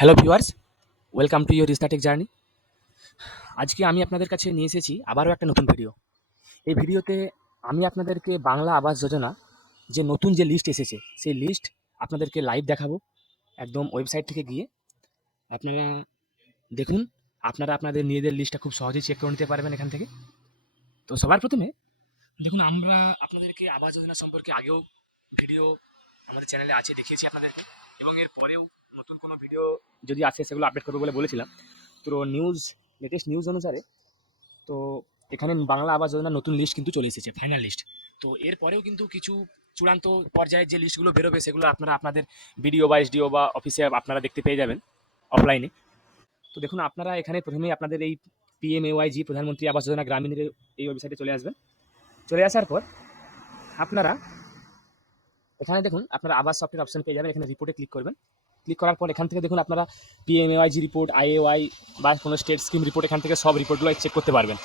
Hello viewers, welcome to your রিস্টার্টিক journey. আজকে আমি আপনাদের কাছে নিয়ে এসেছি আবারও একটা নতুন ভিডিও। এই ভিডিওতে আমি আপনাদেরকে বাংলা আবাস যোজনা যে নতুন যে লিস্ট এসেছে সেই লিস্ট আপনাদেরকে লাইভ দেখাবো, একদম ওয়েবসাইট থেকে গিয়ে। আপনারা দেখুন, আপনারা আপনাদের নিজেদের লিস্টটা খুব সহজেই চেক করে নিতে পারবেন এখান থেকে। তো সবার প্রথমে দেখুন, আমরা আপনাদেরকে আবাস যোজনা সম্পর্কে আগেও ভিডিও আমাদের চ্যানেলে আছে, দেখিয়েছি আপনাদেরকে, এবং এর পরেও নতুন কোনো ভিডিও যদি আসে সেগুলো আপডেট করবো বলে বলেছিলাম। তো লেটেস্ট নিউজ অনুসারে তো এখানে বাংলা আবাস যোজনার নতুন লিস্ট কিন্তু চলে এসেছে, ফাইনাল লিস্ট। তো এরপরেও কিন্তু কিছু চূড়ান্ত পর্যায়ে যে লিস্টগুলো বেরোবে সেগুলো আপনারা আপনাদের বিডিও বা এসডিও বা অফিসে আপনারা দেখতে পেয়ে যাবেন অফলাইনে। তো দেখুন, আপনারা এখানে প্রথমেই আপনাদের এই PMAYG প্রধানমন্ত্রী আবাস যোজনা গ্রামীণের এই ওয়েবসাইটে চলে আসবেন। চলে আসার পর আপনারা এখানে দেখুন, আপনারা আবাস সফটওয়্যার অপশন পেয়ে যাবেন। এখানে রিপোর্টে ক্লিক করবেন। ক্লিক করার পর এখান থেকে দেখুন আপনারা PMAYG রিপোর্ট, IAY বা কোনো স্টেট স্কিম রিপোর্ট, এখান থেকে সব রিপোর্টগুলো চেক করতে পারবেন।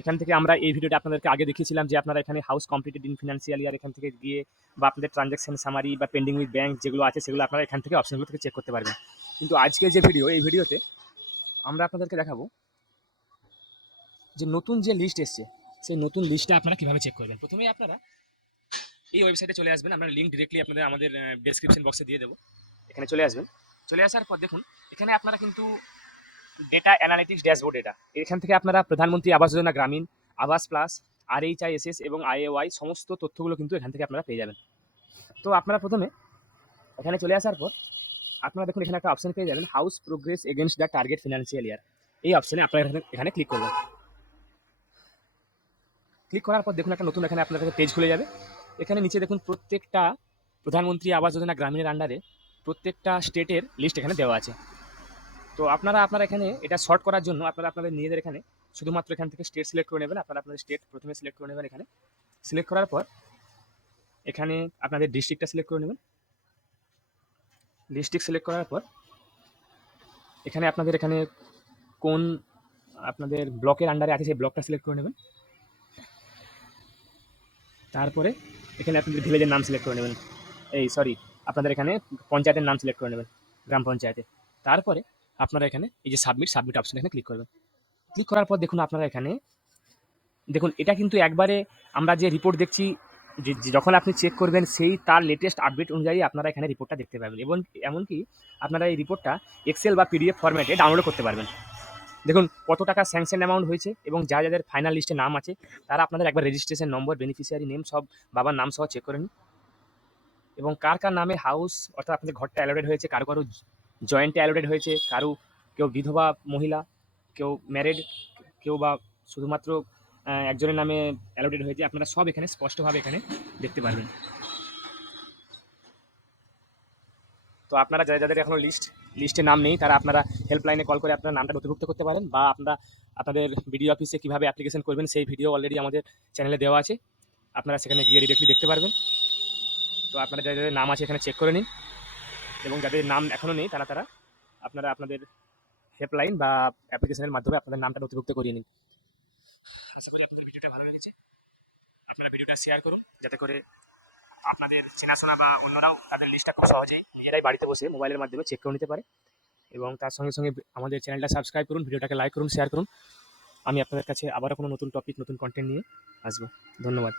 এখান থেকে আমরা এই ভিডিওটা আপনাদেরকে আগে দেখিয়েছিলাম যে আপনারা এখানে house completed in financial year এখান থেকে গিয়ে, বা আপনাদের ট্রানজ্যাকশন সামারি বা পেন্ডিং উইথ ব্যাঙ্ক যেগুলো আছে সেগুলো আপনারা এখান থেকে অপশনগুলো থেকে চেক করতে পারবেন। কিন্তু আজকে যে ভিডিও, এই ভিডিওতে আমরা আপনাদেরকে দেখাবো যে নতুন যে লিস্ট এসছে সেই নতুন লিস্টটা আপনারা কীভাবে চেক করবেন। প্রথমেই আপনারা এই ওয়েবসাইটে চলে আসবেন। আমরা লিঙ্ক ডিরেক্টলি আপনাদের আমাদের ডেসক্রিপশন বক্সে দিয়ে দেবো। এখানে চলে আসবেন। চলে আসার পর দেখুন, এখানে আপনারা কিন্তু ডেটা অ্যানালিটিক্স ড্যাশবোর্ড, এটা এখান থেকে আপনারা প্রধানমন্ত্রী আবাস যোজনা গ্রামীণ, আবাস প্লাস, RHISS এবং IAY সমস্ত তথ্যগুলো কিন্তু এখান থেকে আপনারা পেয়ে যাবেন। তো আপনারা প্রথমে এখানে চলে আসার পর আপনারা দেখুন, এখানে একটা অপশন পেয়ে যাবেন, house progress against the target financial year. এই অপশনে আপনারা এখানে ক্লিক করবেন। ক্লিক করার পর দেখুন একটা নতুন এখানে আপনাদের পেজ খুলে যাবে। এখানে নিচে দেখুন প্রত্যেকটা প্রধানমন্ত্রী আবাস যোজনা গ্রামীণের আন্ডারে প্রত্যেকটা স্টেটের লিস্ট এখানে দেওয়া আছে। তো আপনারা এখানে এটা শর্ট করার জন্য আপনারা আপনাদের নিজেদের এখানে শুধুমাত্র এখান থেকে স্টেট সিলেক্ট করে নেবেন। আপনারা আপনাদের স্টেট প্রথমে সিলেক্ট করে নেবেন। এখানে সিলেক্ট করার পর এখানে আপনাদের ডিস্ট্রিক্টটা সিলেক্ট করে নেবেন। ডিস্ট্রিক্ট সিলেক্ট করার পর এখানে আপনাদের এখানে কোন আপনাদের ব্লকের আন্ডারে আছে সেই ব্লকটা সিলেক্ট করে নেবেন। তারপরে এখানে আপনাদের ভিলেজের নাম সিলেক্ট করে নেবেন। আপনাদের এখানে পঞ্চায়েতের নাম সিলেক্ট করে নেবেন, গ্রাম পঞ্চায়েতে। তারপরে আপনারা এখানে এই যে সাবমিট অপশন এখানে ক্লিক করবেন। ক্লিক করার পর দেখুন আপনারা এখানে দেখুন, এটা কিন্তু একবারে আমরা যে রিপোর্ট দেখছি, যে যখন আপনি চেক করবেন সেই তার লেটেস্ট আপডেট অনুযায়ী আপনারা এখানে রিপোর্টটা দেখতে পাবেন, এবং এমনকি আপনারা এই রিপোর্টটা এক্সেল বা PDF ফরম্যাটে ডাউনলোড করতে পারবেন। দেখুন কত টাকা স্যাংশন অ্যামাউন্ট হয়েছে, এবং যাদের ফাইনাল লিস্টে নাম আছে তারা আপনাদের একবার রেজিস্ট্রেশন নম্বর, বেনিফিশিয়ারি নেম সব বাবার নাম সহ চেক করে নিন, এবং কার নামে হাউস অর্থাৎ আপনাদের ঘরটা অ্যালোটেড হয়েছে, কারো জয়েন্টে অ্যালোটেড হয়েছে, কেউ বিধবা মহিলা, কেউ ম্যারিড, কেউ বা শুধুমাত্র একজনের নামে অ্যালোটেড হয়েছে, আপনারা সব এখানে স্পষ্টভাবে এখানে দেখতে পারবেন। তো আপনারা যাদের এখনো লিস্টে নাম নেই তারা আপনারা হেল্পলাইনে কল করে আপনার নামটা নথিভুক্ত করতে পারেন, বা আপনারা আপনাদের বিডিও অফিসে কীভাবে অ্যাপ্লিকেশন করবেন সেই ভিডিও অলরেডি আমাদের চ্যানেলে দেওয়া আছে, আপনারা সেখানে গিয়ে ডিরেক্টলি দেখতে পারবেন। তো আপনারা যাদের নাম আছে এখানে চেক করে নিন, এবং যাদের নাম এখনও নেই তারা আপনারা আপনাদের হেল্পলাইন বা অ্যাপ্লিকেশনের মাধ্যমে আপনাদের নামটা নথিভুক্ত করিয়ে নিন। আশা করি আপনাদের ভিডিওটা ভালো লেগেছে। আপনারা ভিডিওটা শেয়ার করুন, যাতে করে আপনাদের চেনাশোনা বা অন্যরাও তাদের লিস্টটা খুব সহজেই নিজেরাই বাড়িতে বসে মোবাইলের মাধ্যমে চেক করে নিতে পারে। এবং তার সঙ্গে সঙ্গে আমাদের চ্যানেলটা সাবস্ক্রাইব করুন, ভিডিওটাকে লাইক করুন, শেয়ার করুন। আমি আপনাদের কাছে আবারও কোনো নতুন টপিক, নতুন কন্টেন্ট নিয়ে আসবো। ধন্যবাদ।